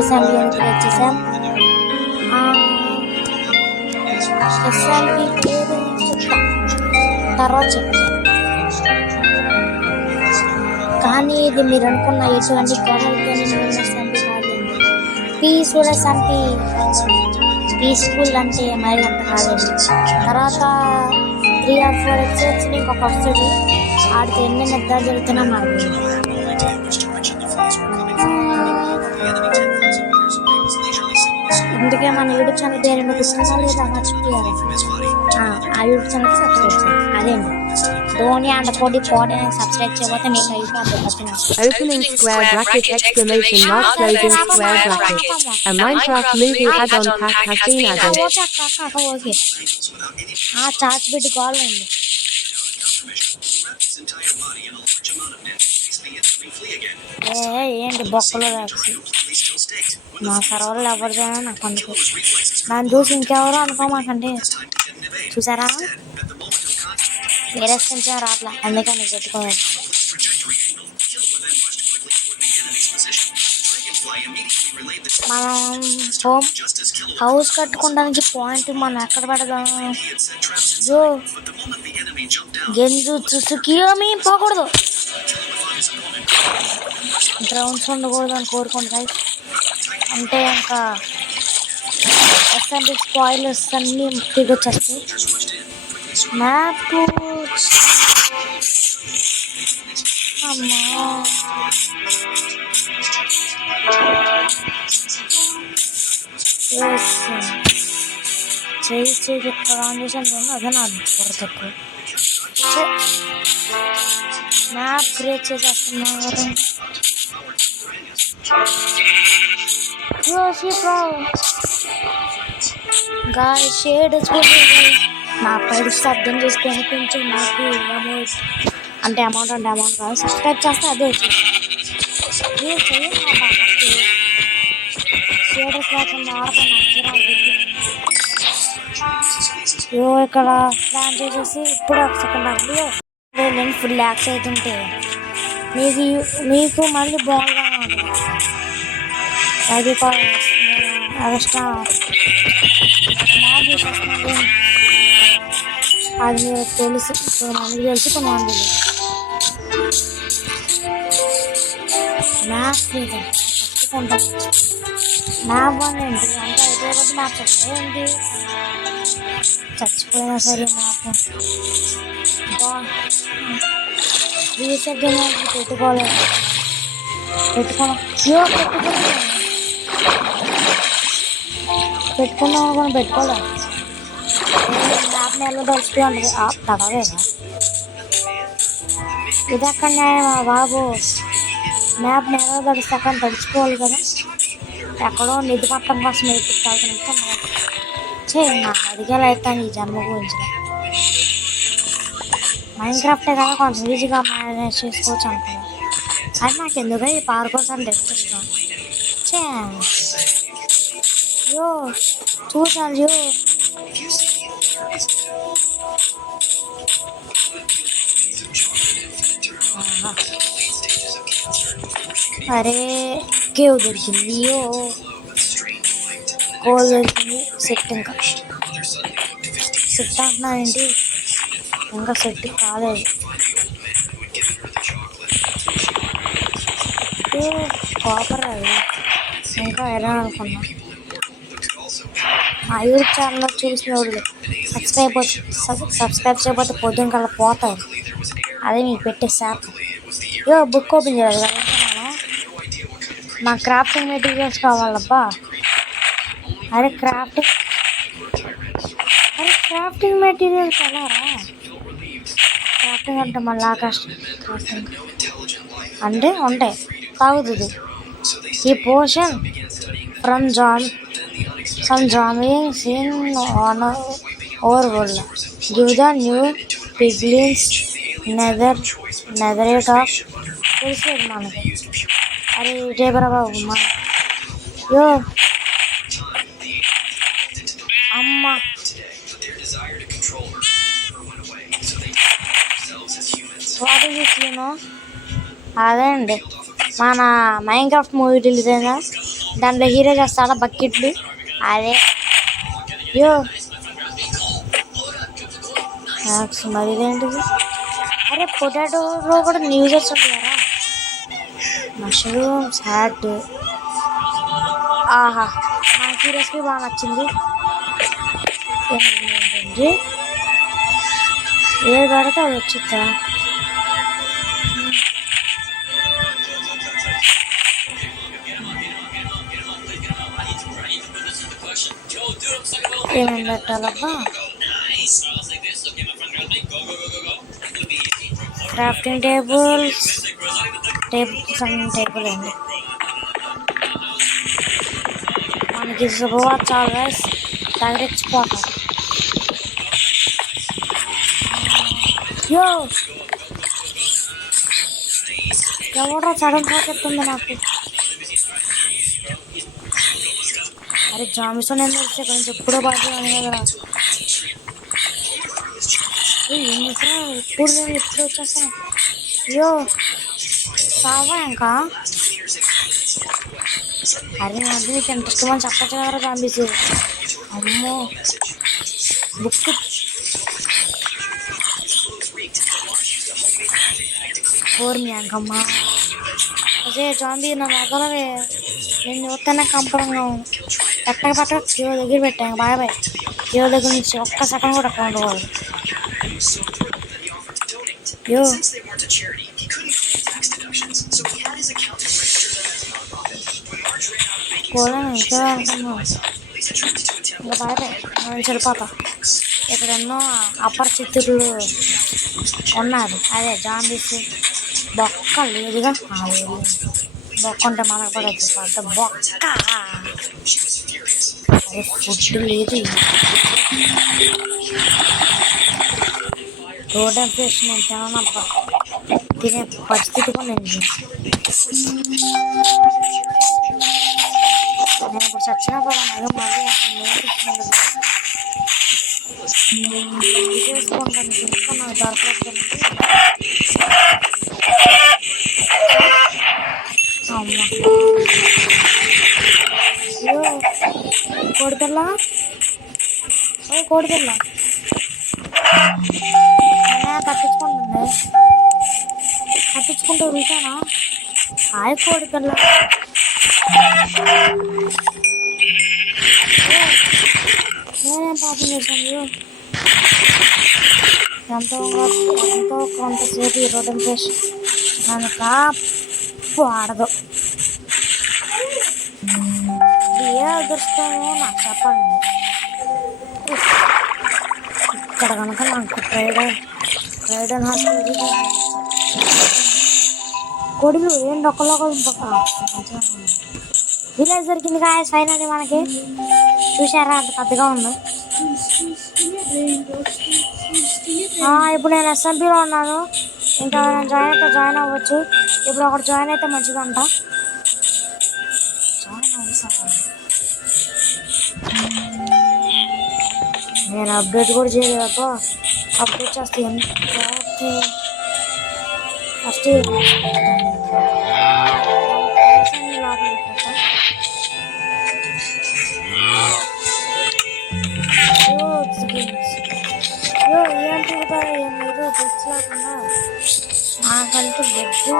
SMB అని create చేసాం. SMB పేరు చెప్తా తర్వాత చెప్తాను. కానీ ఇది మీరు అనుకున్న ఎటువంటి గొడవలతో నేను ఎస్ఎంబి కాదండి. పీస్ఫుల్ అంటే మరి అంత కాదండి. తర్వాత 3 or 4 episodes ఇంకొక వస్తాడు, ఆడితే ఎన్ని నిద్రలు జరుగుతున్నా మాకు. ఇందుకే మన యూట్యూబ్ ఛానల్ పేరు గుర్తున్నా లేదా మర్చిపోయారు. ఆ యూట్యూబ్ ఛానల్కి సబ్స్క్రైబ్ చేయండి. అదేండి ధోని అండ్ కోటి సబ్స్క్రైబ్ చేయబోతే మీకు అయిపోతుంది. Opening square bracket exclamation mark closing square bracket. A Minecraft movie add-on pack has been added. Okay charge పెట్టి కాల్ అండి. ఏంటి బొక్కలు రాసి మా సర్వర్లు ఎవరిదో నాకు అందుకు దాన్ని చూసి ఇంకెవరో అనుకోమాకండి. చూసారా వేరే కొంచెం రాట్లా, అందుకని పెట్టుకోవాలి. మనం హౌస్ కట్టుకోవడానికి పాయింట్ మనం ఎక్కడ పెడదాం? గెంజు చూసుకియోమి పోకూడదు, గ్రౌండ్స్ ఉండకూడదు అని కోరుకుంటాయి. అంటే ఇంకా ఎస్ఎంబి స్పాయిలర్స్ అన్నీ తిగొచ్చేస్తాయి. మ్యాప్ అమ్మా చేయి ట్రాన్సాక్షన్ అదే నా తక్కువ మ్యాప్ క్రియేట్ చేసేస్తున్నారు. షేడ్ నా పరిస్థితి అర్థం చేసుకొని కొంచెం నాకు అమౌంట్ అంటే అమౌంట్ కాదు, సబ్స్క్రైబ్ చేస్తే అదే వచ్చేసి ఇక్కడ ప్లాన్ చేసేసి ఇప్పుడు ఒక సెకండ్ అవ్వదు నేను ఫుల్ ల్యాక్స్ అవుతుంటే మీకు మళ్ళీ బాగుంగా ఉంటుంది. అది ఎక్స్ట్రా అది మీరు తెలుసు, కొంతమందికి తెలుసు, కొంతమంది మ్యాప్ పట్టుకుంటాను. మ్యాప్ ఏంటి అంటే అయిపోతే మ్యాప్ ఏంటి చచ్చిపోయినా సరే మ్యాప్ రీసెట్ పెట్టుకోలేదు. పెట్టుకున్నాం అనుకుని పెట్టుకోలేదు. మ్యాప్ నెలలో తడిచిపోయి ఉంటుంది తడవేగా. ఇది ఎక్కడ న్యాయమా బాబు? మ్యాప్ నెలలో తడిస్తే అక్కడ తడిచిపోవాలి కదా. ఎక్కడో నిధి పట్టడం కోసం ఎత్తుకోవాల్సిన చేయండి. అదిగేలా అవుతాను ఈ జన్మ గురించి. మైన్క్రాఫ్టే కదా కొంచెం ఈజీగా మేనేజ్ చేసుకోవచ్చు అనుకున్నాను. అది నాకు ఎందుకు ఈ పార్కోర్స్ అంటే ఇష్టం. యో చూసాను యో అరే కేవ్ దొరికింది, యో కోల్ దొరికింది. సెట్ ఇంకా సెట్ అంటున్నానండి, ఇంకా సెట్ కాలేదు. కాపర్ అది ఇంకా ఎలా అనుకున్నా. మా యూట్యూబ్ ఛానల్లో చూసినోళ్ళు సబ్స్క్రైబ్ చేయకపోతే పొద్దున్న కల్లా పోతాయి. అదే మీకు పెట్టే శాప్. బుక్ ఓపెన్ చేయాలి కదా. మా క్రాఫ్టింగ్ మెటీరియల్స్ కావాలబ్బా. అరే క్రాఫ్టింగ్ మెటీరియల్స్ అలారా? క్రాఫ్టింగ్ అంటే మళ్ళీ క్రాఫ్టింగ్ అంటే ఉంటాయి తాగుతుంది. ఈ potion from some zombies in overworld. Give the new piglins netherite of తెలిసేది మనకి. అరే ఇటేపరా బాబు మా యో అమ్మ. What is this? అదే అండి మన మైన్ క్రాఫ్ట్ మూవీ రిలీజ్ అయినా దాంట్లో హీరో చేస్తాడా బకెట్లు అదే యో మరి ఇదేంటిది అరే పొటాటోలో కూడా న్యూజర్స్ ఉంటాయారా మష్రూమ్స్ హ్యాట్ ఆహా నాకు ఈ రెసిపీ బాగా నచ్చింది ఏంటంటే ఏ పడితే అది వచ్చిద్దా ఏమేమి పెట్టాలబ్బా క్రాఫ్టింగ్ టేబుల్స్ టేబుల్ అండి మనకి శుభవార్త చాలా తగిలించిపోతాం యో ఎవడో సడన్ పోతుంది నాకు అరే జామిసన్ ఏం తెలిసే కొంచెం ఎప్పుడో బాగా అని కదా ఎప్పుడు నేను ఎప్పుడు వచ్చేస్తాను అయ్యో సావా ఇంకా అరే నాకు నీకు ఎంత ఇష్టమని చెప్పచ్చు కదా జాంబీస్ అమ్మో బుక్ కోరిని అంకమ్మా అదే జాంబీ నా మొదలవే నేను చూస్తేనే కంపరంగా ఉంది ఎక్కడ పట్ట జీవో దగ్గర పెట్టాను బాయ్ జీవో దగ్గర నుంచి ఒక్క సెకండ్ కూడా అక్కడ ఉండకూడదు యో పోలేను ఇంకా అనుకున్నాను ఇంకా బాయ్ నేను వెళ్ళిపోతా ఇక్కడ ఎన్నో అపరిచితులు ఉన్నారు అదే జాంబీస్ బొక్క లేదుగా బొక్క ఉంటే మనకు కూడా వచ్చేది బొక్క అదే ఫుడ్ లేదు రోడ్ ఫిష్ నేను తిననబ్బా తినే పరిస్థితి కూడా నేను ఇప్పుడు చచ్చినా కూడా మళ్ళీ అసలు చేసుకుంటాను చూసుకుని నాకు దొరకలేదు అమ్మ కోడిపిల్ల కోడిపిల్ల తప్పించుకుంటూ వెళ్తానా హాయ్ కోడిపిల్ల నేనేం పాపం చేశాను ఎంతో కొంతసేపు ఈ రోడ్డు ఫ్రెష్ కనుక ఆడదు ఏ అదృష్టమో నాకు చెప్పండి ఇక్కడ కనుక నాకు ట్రైడన్ హాస్పిటల్ కొడుకు ఏం డొక్కలో విలేజ్ దొరికింది కాయ ఫైనల్ మనకి చూసారా అంత పెద్దగా ఉంది ఇప్పుడు నేను ఎస్ఎంపీలో ఉన్నాను ఇంకా నేను జాయిన్ అవ్వచ్చు ఇప్పుడు ఒకటి జాయిన్ అయితే మంచిదంట నేను అప్డేట్ కూడా చేయలేదప్ప అప్డేట్ చేస్తాను ఫస్ట్ ఏంటి మీరు బెస్ట్ లేకుండా నాకంటే best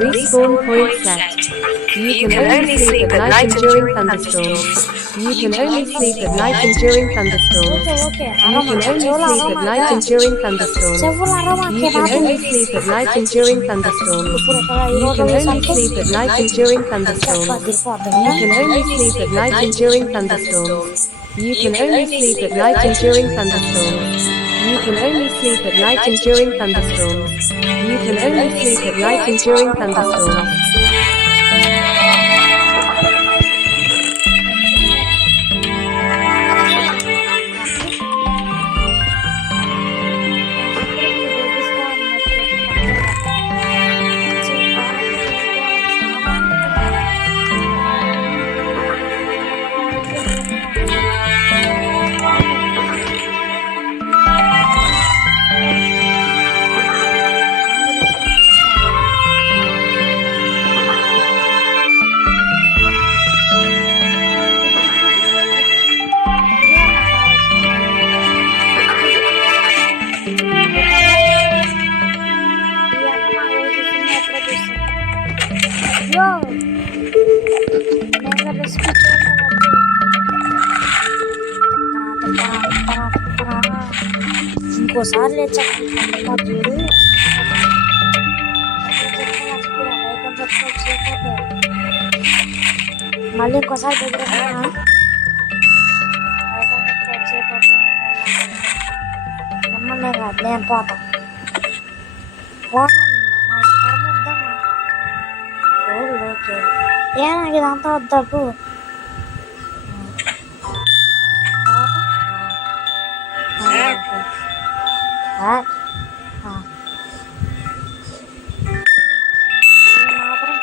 Respawn point set. You can only sleep at night and during thunderstorms. You can only sleep at night and during thunderstorms. Okay You can only sleep at night and during thunderstorms. చెవులు అరవమాకే You can Babu. only sleep at night and during thunderstorms. ఇప్పుడు ఇక్కడ ఈ You road can only వేసంటే sleep at night and during thunderstorms. దిగిపోతుంది. You can only sleep at night and during thunderstorms. You can only sleep at night and during thunderstorms. You can only sleep at night and during thunderstorms. You can only sleep at night and during thunderstorms. ఇంకోసారి లేచా చూడు మళ్ళీ ఇంకోసారి దగ్గర నమ్మలే కాదు నేను పోతా okay ఏ నాకు ఇదంతా వద్దకు మాత్రం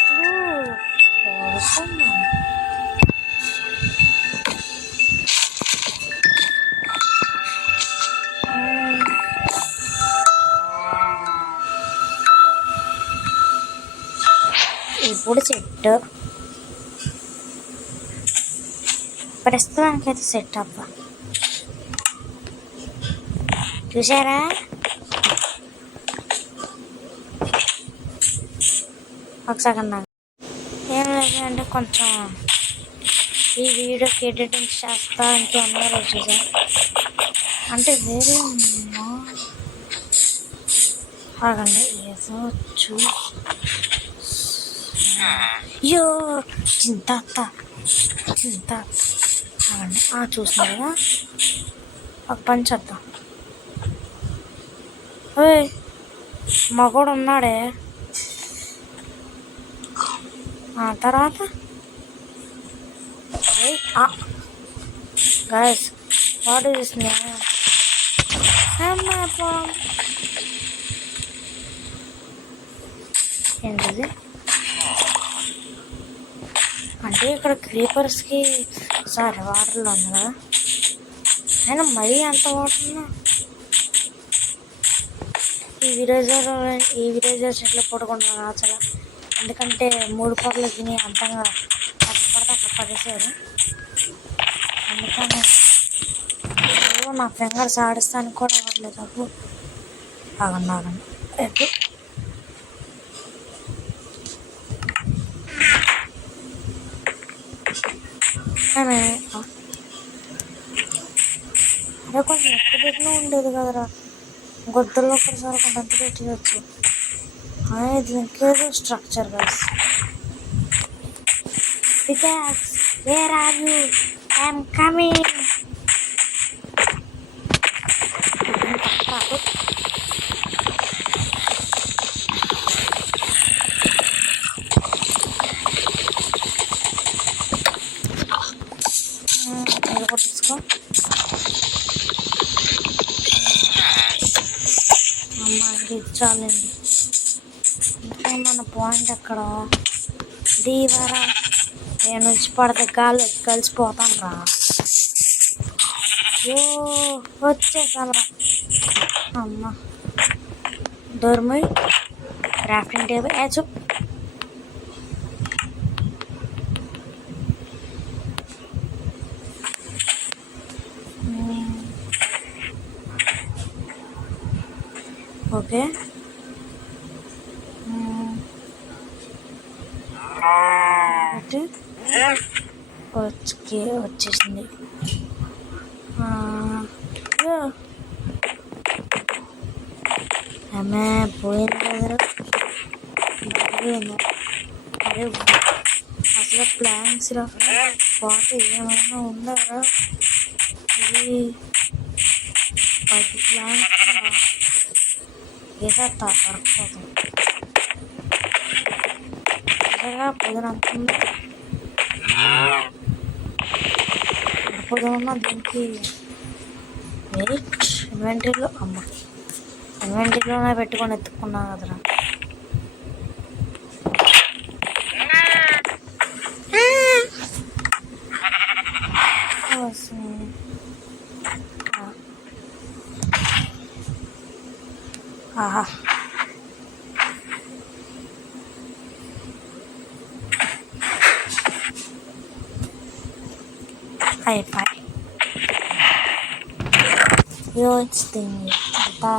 ఇప్పుడు చెట్టు ప్రస్తుతానికైతే సెట్ అవ్వ చూసారా ఒక సెకండ్ ఏం లేదంటే కొంచెం ఈ వీడియోకి ఎడిటింగ్ చేస్తా ఇంకేమన్నా చూసా అంటే వేరే ఆగండి ఏదో అయ్యో చింత ఆగండి చూస్తున్నా కదా ఒక పని చేద్దాం మగోడు ఉన్నాడే తర్వాత గైస్ వాట్ ఈస్ ఏంటిది అంటే ఇక్కడ క్రీపర్స్కి వాటర్లో ఉంది కదా అయినా మరీ అంత వాటర్ ఈ విలేజర్ చెట్లు పడుకుంటున్నాను అసలు ఎందుకంటే 3 పొరలు తిని అంతంగా కష్టపడితే అక్కడ పడేసారు అందుకని నా ఫింగర్స్ ఆడిస్తానికి కూడా అవ్వట్లేదు అప్పుడు ఆగండి అదే కొంచెం ఎక్కువ పెట్టినా ఉండేది కదరా గొద్దుల్లో ఒకసారి కొంత అంత పెట్టవచ్చు ఇది ఇంకేదో structure guys because where are you I'm coming తీసుకో అమ్మ ఇది చాలండి ఇంకా మన పాయింట్ అక్కడ దీవరా నేను నుంచి పడితే గాలి కలిసిపోతాను రా వచ్చేసాను రా అమ్మ దొరమి క్రాఫ్టింగ్ టేబుల్ చూప్ ఓకే ఓకే వచ్చేసింది. ఆమె పోయింది కదరా. అరే అసలు ప్లాన్స్ రా పాట ఏమైనా ఉందారా? ఇది 10 ప్లాన్స్ వేసేస్తా పడుకోదు. పొద్దునంతుంది పొద్దున్న దీనికి వెయిట్ ఇన్వెంటరీలో ఇన్వెంటరీలోనే పెట్టుకొని ఎత్తుకున్నాను కదరా. ఆహా అయిపోయి వచ్చింది అంతా.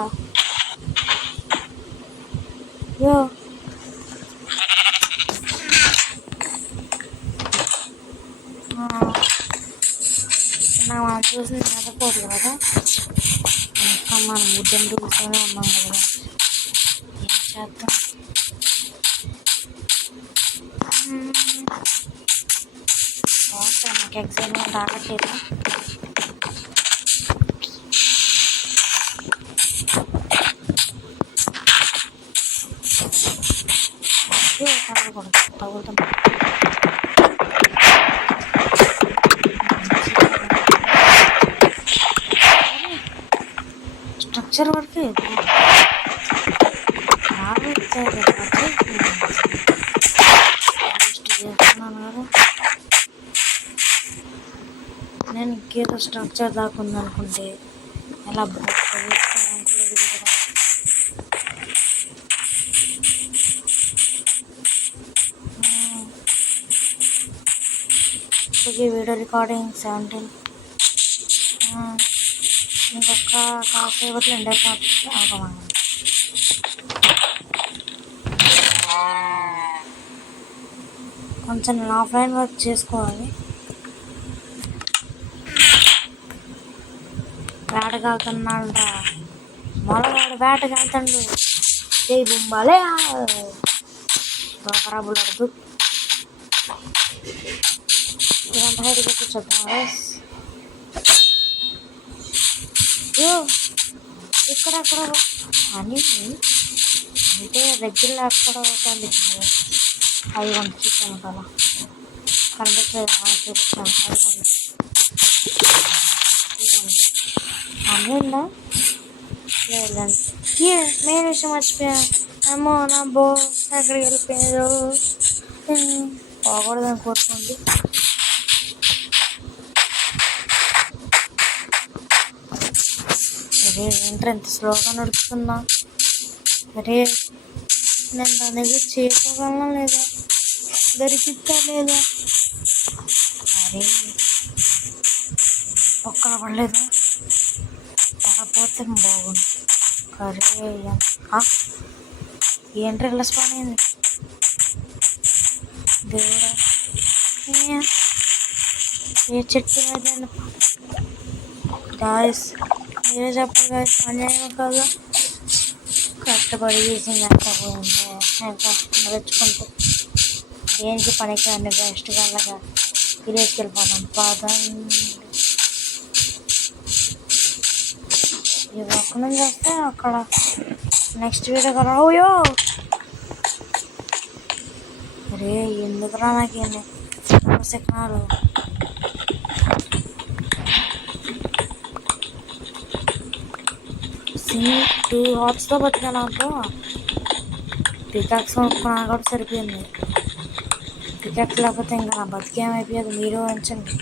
మనం చూసిన చదవకూడదు కదా, ఇంకా మనం ఉద్యమ రూల్స్తోనే ఉన్నాం కదా. ఏం చేద్దాం? నాకు ఎగ్జైట్మెంట్ ఆగట్లేదు. తగులుతాం స్ట్రక్చర్ వరకు చేస్తున్నాను కదా. నేను ఇంకేదో స్ట్రక్చర్ దాకా ఉందనుకుంటే ఎలా అనుకోలేదు కదా. వీడియో రికార్డింగ్ 17 ఇంకొక కాసేపట్లో ఎండ్ అయిపోతుంది. కొంచెం నేను ఆఫ్లైన్ వర్క్ చేసుకోవాలి. వేటగాలుతున్నాడు రా మొలగాడు, వేటగాలుతాడు. జై బొమ్మాలే ఖరాబులదు. ఇదంతా హైట్గా కూర్చోద్దాం. ఇక్కడక్కడ అని అంటే రెగ్యులర్ ఎక్కడ కనిపిస్తుంది. అవి కొంచెం చూసాను కదా, కనిపించలేదు. చూపించాను అవి ఉందా లేదండి. మెయిన్ విషయం మర్చిపోయా. ఏమో నా ఎక్కడికి వెళ్ళిపోయారు. పోకూడదని కోరుకోండి. అరే ఏంటర్ ఎంత స్లోగా నడుపుతున్నా. అరే నేను దాని దగ్గర చేసుకోగలనా లేదా, దొరికిద్దా లేదా? అరే ఒక్కల పడలేదు, పడపోతే బాగుంది. అరే ఏంటర్ ఇలా స్పాన్ అయింది దేవుడా. ఏ చెట్టు మీద గాయస్ మీరే చెప్పండి గాయస్, అన్యాయం కాదు. కష్టపడి చేసింది అంతా పోయింది. ఇంకా తెచ్చుకుంటూ దేనికి పనికి అన్ని బెస్ట్ వాళ్ళగా విలేజ్కి వెళ్ళిపోతాం. పదండి ఈ ఒక్క నుంచి వస్తే అక్కడ నెక్స్ట్ వీడియో కదా. ఓయో అరే ఎందుకురా నాకేంటి సెకండాలు. సింగ్ 2 హార్ట్స్తో బతికా. నాకు పికాక్స్ కొనుక్కున్నా కూడా సరిపోయింది. పికాక్స్ లేకపోతే ఇంకా నా బతికేమైపోయేది. మీరు ఉంచండి.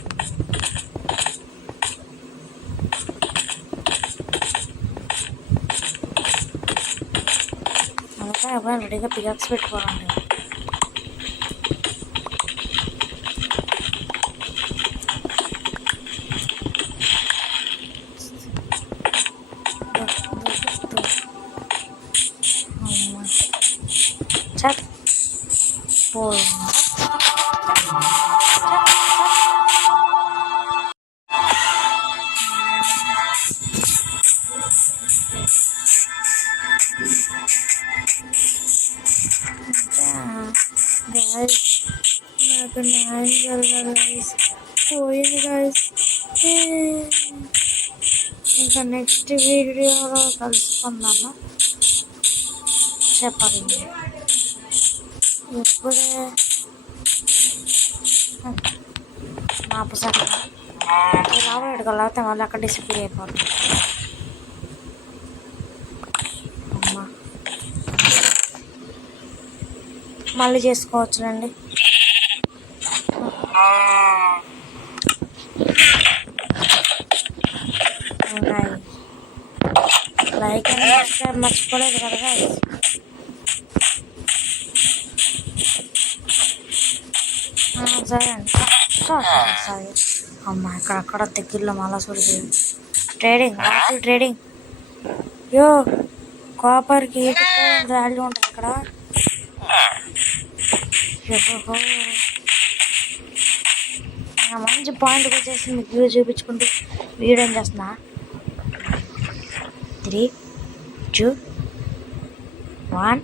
అందుకని ఎప్పుడైనా రెడీగా పికాక్స్ పెట్టుకోవాలండి. ఇక్కడ న్యాయం జరగాలి గైస్. పోయింది గైస్. ఇంకా నెక్స్ట్ వీడియోలో కలుసుకుందామా చెప్పండి. ఇప్పుడే మా పుస్తకం ఇలా పెట్టుకోలేకపోతే మళ్ళీ అక్కడ డిసిప్లిన్ అయిపోతుంది. అమ్మా మళ్ళీ చేసుకోవచ్చునండి. ఉన్నాయి లైక్ అని సబ్స్క్రైబ్ మర్చిపోలేదు కదా guys. సరే అండి. సరే అమ్మా ఇక్కడక్కడ దగ్గరలో మళ్ళా చూడదు. ట్రేడింగ్ యో కాపర్కి వాల్యూ ఉంటుంది ఇక్కడ. మంచి పాయింట్ వచ్చేసి మీకు వ్యూ చూపించుకుంటూ వీడియో ఏం చేస్తున్నా. 3, 2, 1